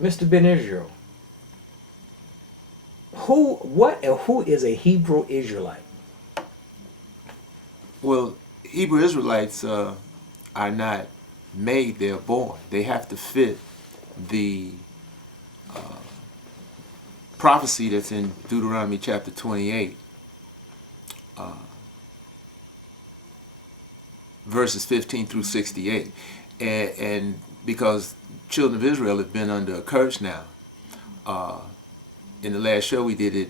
Mr. Ben Israel, who is a Hebrew Israelite? Well, Hebrew Israelites are not made, they're born. They have to fit the prophecy that's in Deuteronomy chapter 28, verses 15 through 68. And because children of Israel have been under a curse now, in the last show we did it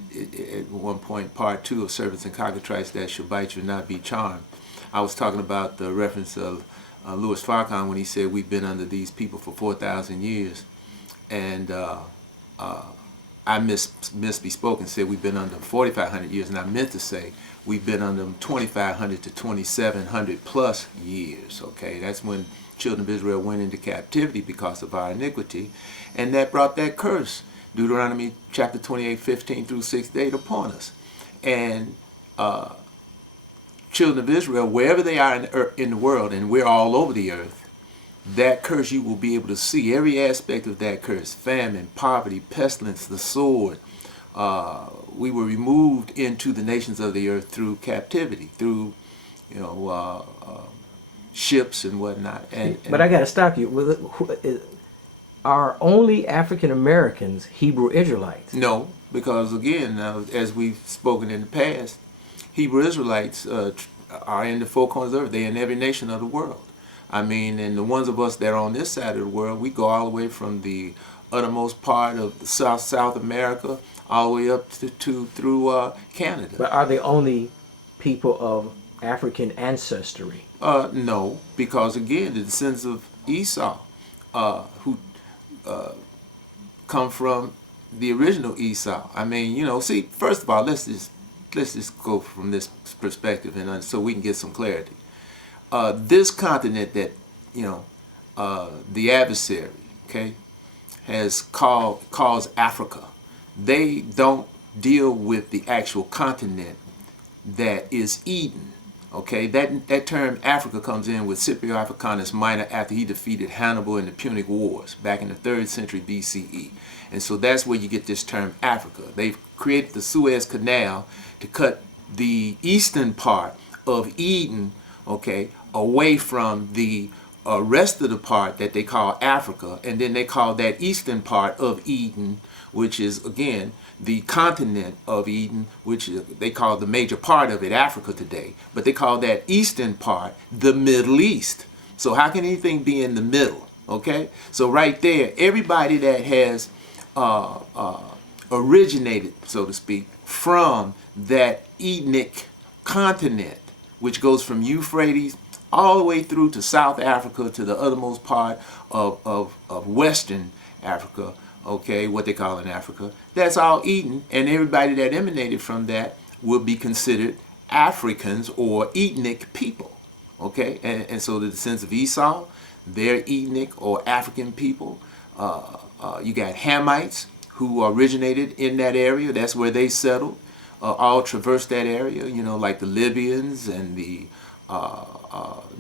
at one point, part two of Serpents and Cockatrices that shall bite you and not be charmed. I was talking about the reference of Louis Farrakhan when he said we've been under these people for 4,000 years. And I misspoke and said we've been under them 4,500 years, and I meant to say we've been under them 2,500 to 2,700 plus years. Okay, that's when children of Israel went into captivity because of our iniquity, and that brought that curse, Deuteronomy chapter 28, 15 through 68, upon us. And children of Israel, wherever they are in the world, and we're all over the earth, that curse you will be able to see every aspect of that curse: famine, poverty, pestilence, the sword. We were removed into the nations of the earth through captivity, through ships and whatnot. But I got to stop you. Are only African Americans Hebrew Israelites? No, because again, as we've spoken in the past, Hebrew Israelites are in the four corners of the earth. They're in every nation of the world. I mean, and the ones of us that are on this side of the world, we go all the way from the uttermost part of South America all the way up through Canada. But are they only people of African ancestry? No, because again, the descendants of Esau, who come from the original Esau. I mean, see, first of all, let's just go from this perspective, and so we can get some clarity. This continent that the adversary, okay, calls Africa, they don't deal with the actual continent that is Eden. Okay, that term Africa comes in with Scipio Africanus Minor after he defeated Hannibal in the Punic Wars back in the 3rd century BCE. And so that's where you get this term Africa. They've created the Suez Canal to cut the eastern part of Eden, okay, away from the rest of the part that they call Africa, and then they call that eastern part of Eden, which is again the continent of Eden, which they call the major part of it Africa today, but they call that eastern part the Middle East. So how can anything be in the middle? Okay, so right there, everybody that has originated, so to speak, from that Edenic continent, which goes from Euphrates all the way through to South Africa, to the othermost part of Western Africa, okay, what they call in Africa, that's all Eden, and everybody that emanated from that will be considered Africans or Edenic people, okay? And so the descendants of Esau, they're Edenic or African people. You got Hamites who originated in that area. That's where they settled. All traversed that area, like the Libyans and the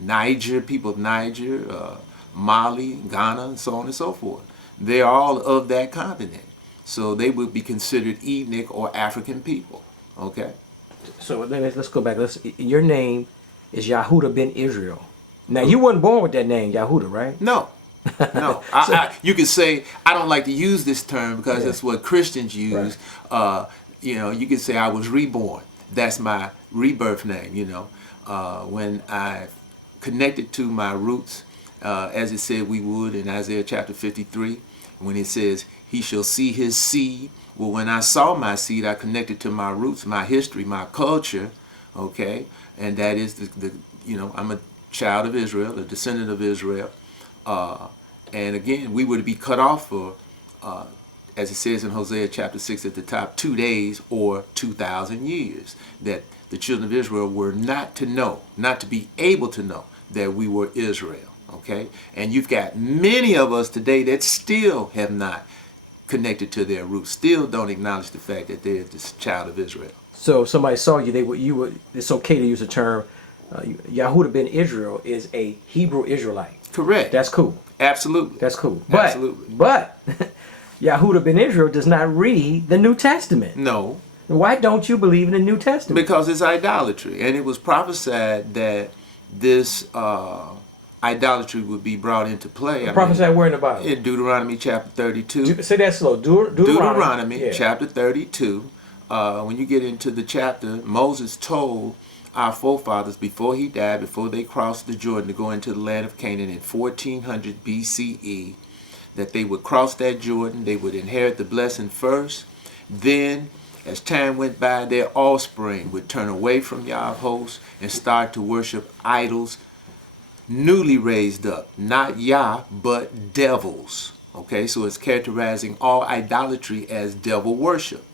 Niger, people of Niger, Mali, Ghana, and so on and so forth. They're all of that continent. So they would be considered Ethnic or African people. Okay? So let's go back. Your name is Yahuda ben Israel. Now, you weren't born with that name, Yahuda, right? No. No. You could say, I don't like to use this term because that's what Christians use. Right. You could say I was reborn. That's my rebirth name, when I connected to my roots, as it said we would in Isaiah chapter 53, when it says, he shall see his seed. Well, when I saw my seed, I connected to my roots, my history, my culture, okay? And that is I'm a child of Israel, a descendant of Israel. And again, we were to be cut off for, as it says in Hosea chapter 6 at the top, 2 days or 2,000 years. That the children of Israel were not to know, not to be able to know that we were Israel. Okay? And you've got many of us today that still have not connected to their roots, still don't acknowledge the fact that they're this child of Israel. So if somebody saw you, it's okay to use the term Yahuda ben Israel is a Hebrew Israelite. Correct. That's cool. Absolutely. That's cool. Absolutely. But Yahuda ben Israel does not read the New Testament. No, Why don't you believe in the New Testament? because it's idolatry, and it was prophesied that this idolatry would be brought into play. Prophesied where in the Bible? In Deuteronomy chapter 32. Say that slow. Deuteronomy yeah. chapter 32. When you get into the chapter, Moses told our forefathers before he died, before they crossed the Jordan to go into the land of Canaan in 1400 BCE, that they would cross that Jordan, they would inherit the blessing first. Then, as time went by, their offspring would turn away from Yahweh of hosts and start to worship idols newly raised up, not Yah, but devils. Okay, so it's characterizing all idolatry as devil worship.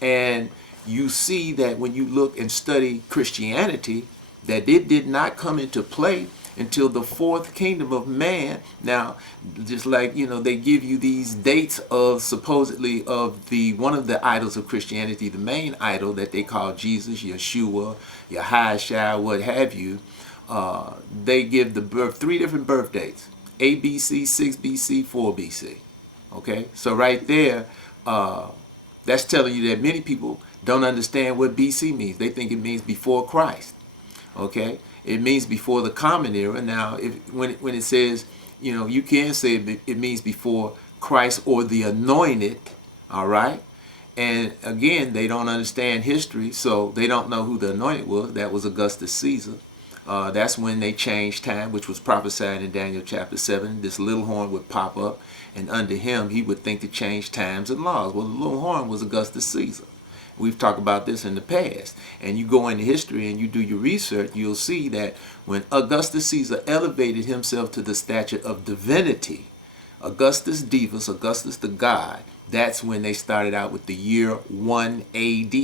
And you see that when you look and study Christianity, that it did not come into play until the fourth kingdom of man. Now, just like, they give you these dates of supposedly of the one of the idols of Christianity, the main idol that they call Jesus, Yeshua, Yahashua, what have you. They give the three different birth dates: ABC, 6 BC, 4 BC. Okay, so right there, that's telling you that many people don't understand what BC means. They think it means before Christ. Okay, it means before the common era. Now, when it says, you can say it means before Christ or the anointed. All right, and again, they don't understand history, so they don't know who the anointed was. That was Augustus Caesar. That's when they changed time, which was prophesied in Daniel chapter 7. This little horn would pop up, and under him, he would think to change times and laws. Well, the little horn was Augustus Caesar. We've talked about this in the past. And you go into history and you do your research, you'll see that when Augustus Caesar elevated himself to the stature of divinity, Augustus Divus, Augustus the God, that's when they started out with the year 1 AD.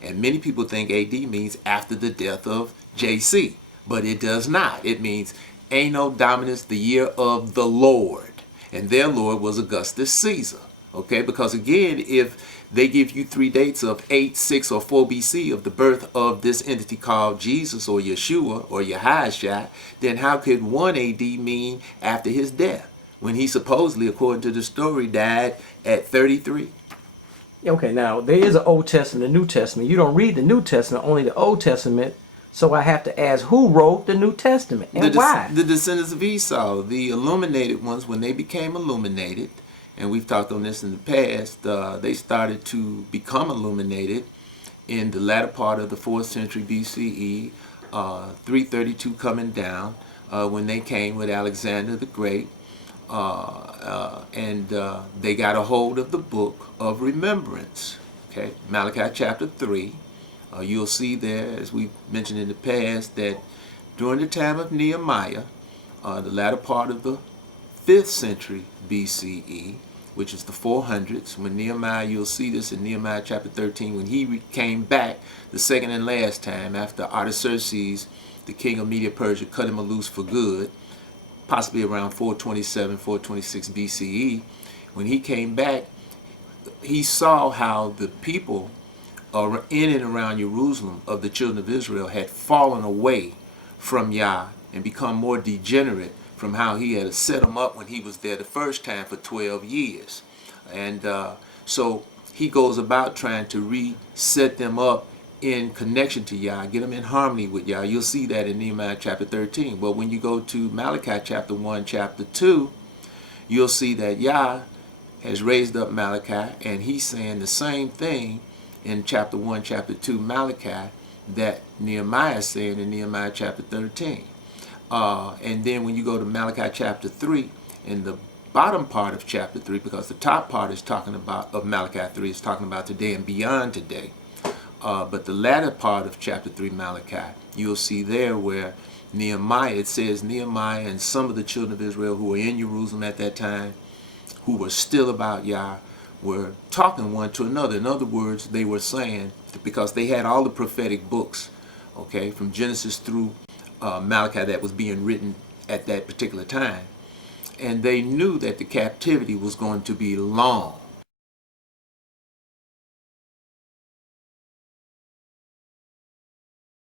And many people think AD means after the death of JC. But it does not. It means Anno Dominus, the year of the Lord. And their Lord was Augustus Caesar. Okay, because again, if they give you three dates of 8, 6, or 4 BC of the birth of this entity called Jesus or Yeshua or Yahashua, then how could 1 AD mean after his death, when he supposedly, according to the story, died at 33? Okay, now there is an Old Testament and New Testament. You don't read the New Testament, only the Old Testament. So I have to ask, who wrote the New Testament and why? The descendants of Esau, the illuminated ones, when they became illuminated, and we've talked on this in the past, they started to become illuminated in the latter part of the 4th century BCE, 332 coming down, when they came with Alexander the Great, and they got a hold of the book of remembrance. Okay, Malachi chapter 3. You'll see there, as we mentioned in the past, that during the time of Nehemiah, the latter part of the 5th century BCE, which is the 400s, when Nehemiah, you'll see this in Nehemiah chapter 13, when he came back the second and last time after Artaxerxes, the king of Media Persia, cut him loose for good, possibly around 427, 426 BCE. When he came back, he saw how the people in and around Jerusalem of the children of Israel had fallen away from Yah and become more degenerate from how he had set them up when he was there the first time for 12 years. And so he goes about trying to reset them up in connection to Yah, get them in harmony with Yah. You'll see that in Nehemiah chapter 13. But when you go to Malachi chapter 1, chapter 2, you'll see that Yah has raised up Malachi, and he's saying the same thing in chapter 1, chapter 2, Malachi, that Nehemiah is saying in Nehemiah chapter 13. And then when you go to Malachi chapter 3, in the bottom part of chapter 3, because the top part is talking about, of Malachi 3, is talking about today and beyond today. But the latter part of chapter 3, Malachi, you'll see there where Nehemiah, it says Nehemiah and some of the children of Israel who were in Jerusalem at that time, who were still about Yah, were talking one to another. In other words, they were saying, because they had all the prophetic books, okay, from Genesis through Malachi that was being written at that particular time, and they knew that the captivity was going to be long.